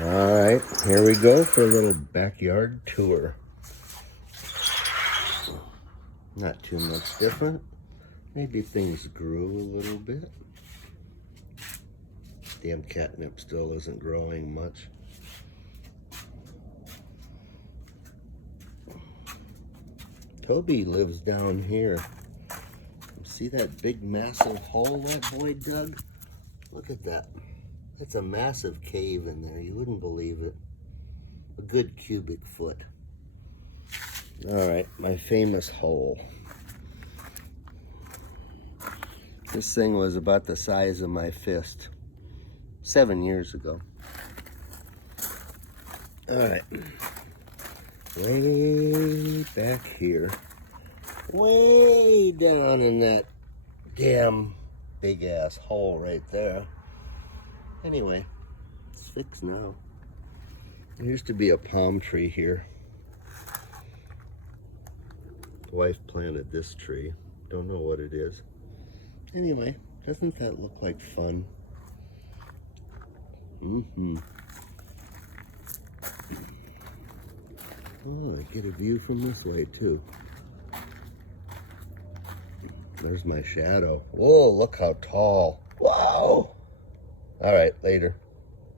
All right, here we go for a little backyard tour. Not too much different. Maybe things grew a little bit. Damn catnip still isn't growing much. Toby lives down here. See that big massive hole that boy dug? Look at that. That's a massive cave in there. You wouldn't believe it. A good cubic foot. All right, my famous hole. This thing was about the size of my fist 7 years ago. All right, way back here, way down in that damn big ass hole right there. Anyway, it's fixed now. There used to be a palm tree here. The wife planted this tree. Don't know what it is. Anyway, doesn't that look like fun? Oh, I get a view from this way too. There's my shadow. Whoa, look how tall. Wow. All right, later.